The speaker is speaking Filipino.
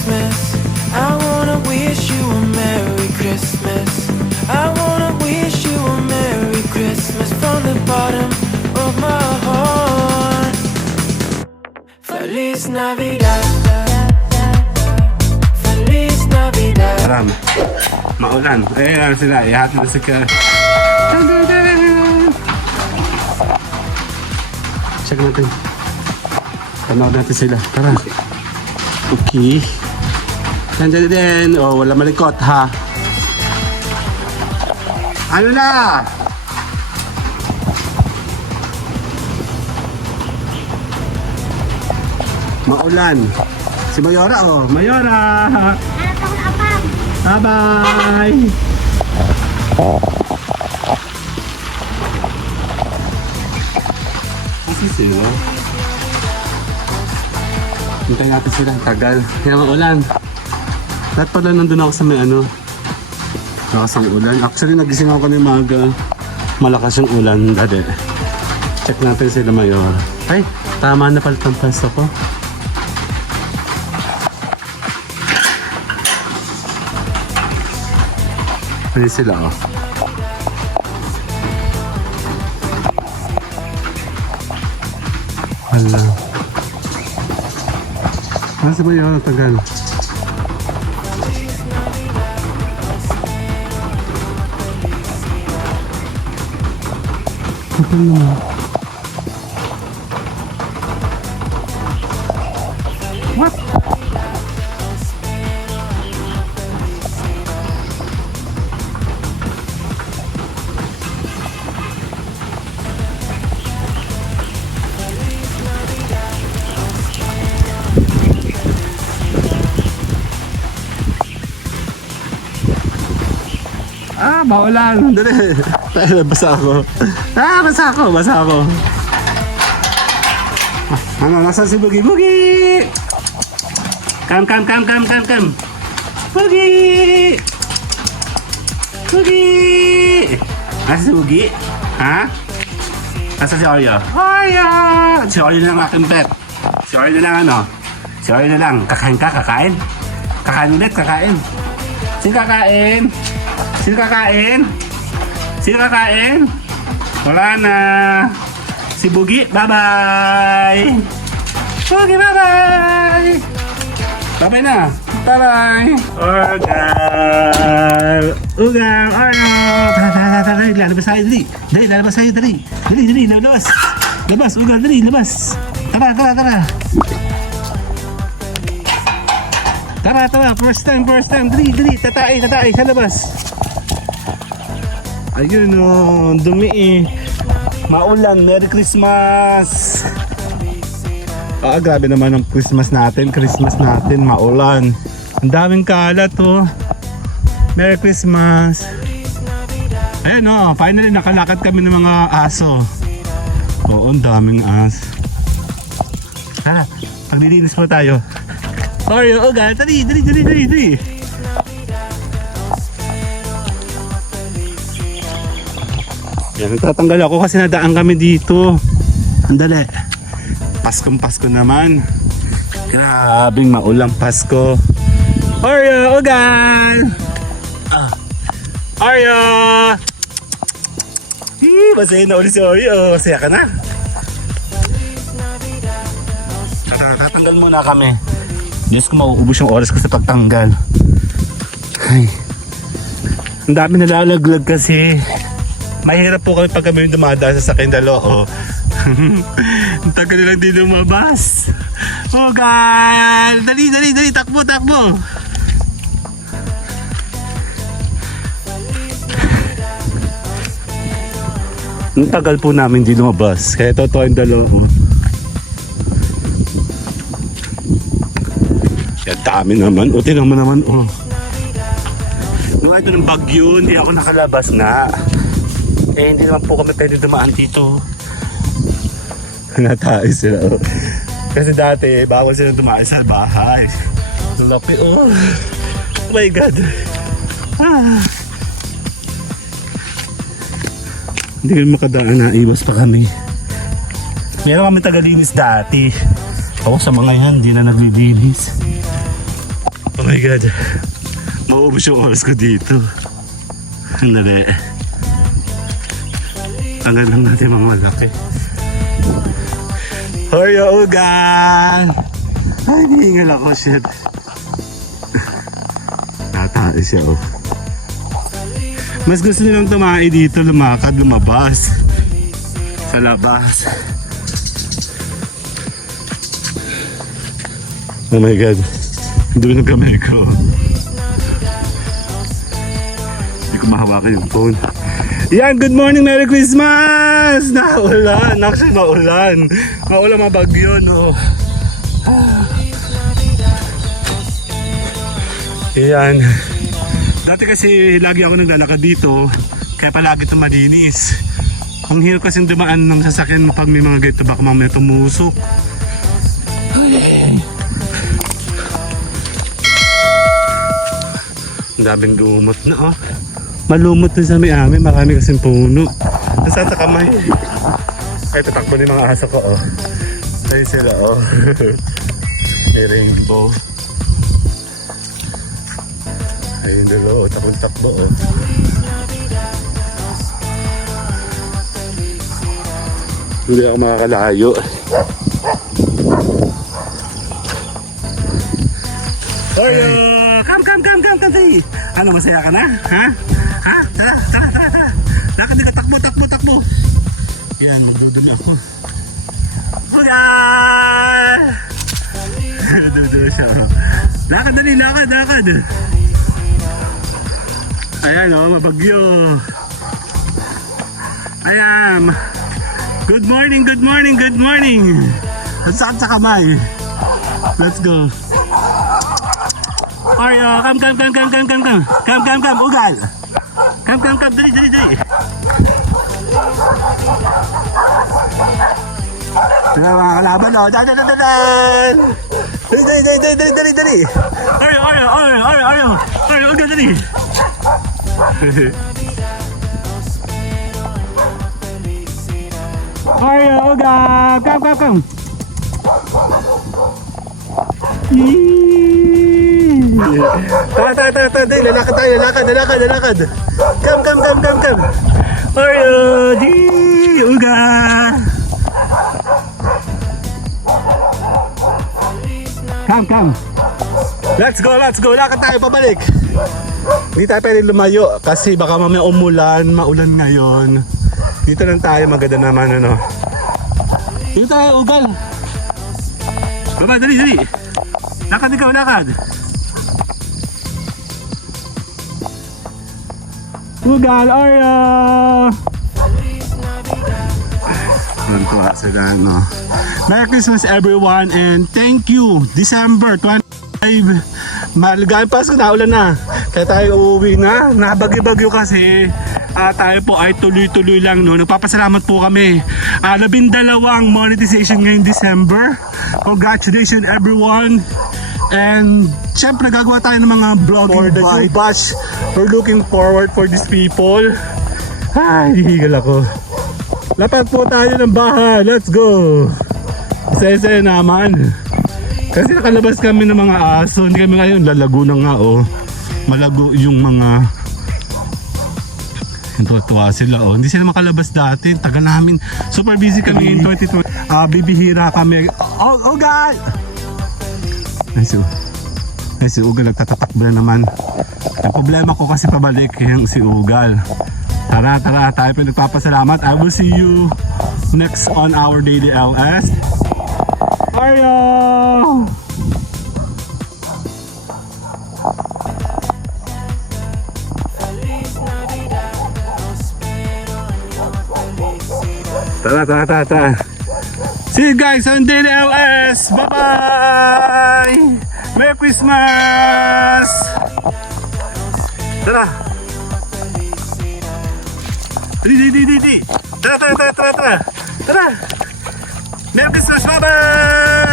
Christmas. I wanna wish you a Merry Christmas. I wanna wish you a Merry Christmas from the bottom of my heart. Feliz Navidad. Feliz Navidad. Aram, maulan. Ayan sila, ihatid na si Kat. Check natin. Tanaw natin sila. Tara. Okay. Nandiyan din. Oh, wala malikot ha. Ano na? Maulan. Si Mayora oh. Mayora. Bye-bye. Kasi sila. Hintayin natin sila. Tagal. Kaya maulan. Lahat pala nandun ako sa may ano. Lakas ang ulan. Actually, nagising ako kanina umaga. Malakas yung ulan. Dati. Check natin sila Mayor. Ay, tama na pala ang pasto ko. Pwede sila oh. Hala. Nasa ba yun? Tagal. Tagal naman. What? Ah, maulan. Dali. Basa ako. Ah, basa ako. Ano, nasa si Bugi? Bugi! Come. Bugi! Bugi! Nasa si Bugi? Ha? Nasa si Oreo? Oreo! Si Oreo na lang aking pet. Si Oreo na lang ano? Si Oreo na lang. Kakain ka? Kakain? Kakain ulit? Kakain? Sino kakain? Sino kakain? Sino kakain? Wala na. Si Bugi, bye-bye. Bugi, bye-bye. Bye-bye na. Bye-bye. Ugal. Tara. Lalabas tayo, dali. Lalabas tayo, dali. Dali, labas. Labas, Ugal, dali, labas. Tara. Tara. First time. Dali. Tatay sa labas. Ayun o, dumi eh. Maulan, Merry Christmas! Grabe naman ang Christmas natin, maulan. Ang daming kalat oh. Merry Christmas! Ayun o, finally nakalakad kami ng mga aso. Oo, ang daming aso. Tara, paglilinis mo tayo. Oreo, Ugal, dali. Yan, nagtatanggal ako kasi nadaan kami dito. Andali. Pasko naman. Grabing maulang Pasko. Oreo, Ugal! Oreo! Masaya na ulit si Oreo. Masaya ka na. Tatanggal muna kami. Diyos ko, mauubos yung oras ko sa pagtanggal. Ay. Ang dami nalalaglag kasi. Mahirap po kami pag kami yung dumadaan sa sakyan dalo. Ang tagal lang din lumabas. Ugal! Dali! Takbo! Ang tagal po namin din lumabas. Kaya totoo yung dalo. Kaya dami naman. O, tinang mo naman. Oh. Nung ito ng bagyo, hindi ako nakalabas na. Eh, hindi naman po kami pwede dumaan dito. Natay sila oh. Kasi dati, bawal sila dumaan sa bahay. Lapi oh. Oh my God. Hindi kami makadaan na, iwas pa kami. Meron kami tagalinis dati. Ako sa mga yan, hindi na naglilinis. my God. Maubos yung oras ko dito. Sandali. Tanggal lang natin mga malaki. Hoyo, ugan! Ay, hihingal ako, shit. Tatay siya, oh. Mas gusto nilang tumae dito, lumakad, lumabas. Sa labas. Oh my God. Doon ang kamay ko. Hindi ko mahawakan yung phone. Yan, good morning, Merry Christmas! Naulan, actually maulan. Maulan, mabagyo, no? Yan. Dati kasi lagi ako naglalakad dito, kaya palagi ito malinis. Ang hirap kasing dumaan ng sasakyan pag may mga ganito, baka mamaya tumusok. Ang daming lumot na, oh. Malumot na sa may amin, marami kasing puno. Nasa kamay. Ay, tatakbo ni mga aso ko, oh. Ayun sila, oh. May rainbow. Ayun dulo, oh. Takbo-takbo, oh. Hindi ako makakalayo. Oreo! Come, tayo! Ano, masaya ka na? Ha? Ha? Tara! Lakad ka, takbo! Yan, magdudumi ako. Bugan! Dudu siya. Lakad dali, lakad! Ayan, oh, mabagyo. Ayan. Good morning! Ang sakit sa kamay. Let's go. Oreo, come, ugal. Come, dali. Ito na mga kalaban, oh. Dali. Dali. Oreo, ugal, dali. Oreo, ugal, come. Tara, dali, lalakad. Come. Oreo, di, uga. Come. Let's go, lakad tayo pabalik. Hindi tayo pwede lumayo kasi baka mamaya maulan ngayon. Dito lang tayo, maganda naman, ano. Dito tayo, ugal. Baba, dali. Lakad. Ugal, Oreo! Tuwa sila, no? Merry Christmas, everyone, and thank you! December 25, maligayang Pasko, naulan na. Kaya tayo uuwi na. Nabagyo-bagyo kasi. Tayo po ay tuloy-tuloy lang, no? Nagpapasalamat po kami. 12 monetization ngayong December. Congratulations, everyone! And syempre gagawa tayo ng mga vlogging for the new batch. We're looking forward for these people. Ay, hihigal ako. Lapat po tayo ng bahay. Let's go. Isa-isa naman. Kasi nakalabas kami ng mga aso. Hindi kami ngayon, lalago na nga, oh. Malago yung mga... Tuwa sila, oh. Hindi sila makalabas dati. Tagal namin. Super busy kami in 2020. Bibihira kami. Oh God! Ay, si Ugal nagtatatakbo na naman. Ang problema ko kasi pabalik yung si Ugal. Tara, tayo pa nagpapasalamat. I will see you next on our daily LS. Oreo! Tara. See you guys on daily LS. Bye-bye! Merry Christmas! Tara! Di! Tara! Merry Christmas! Bye-bye!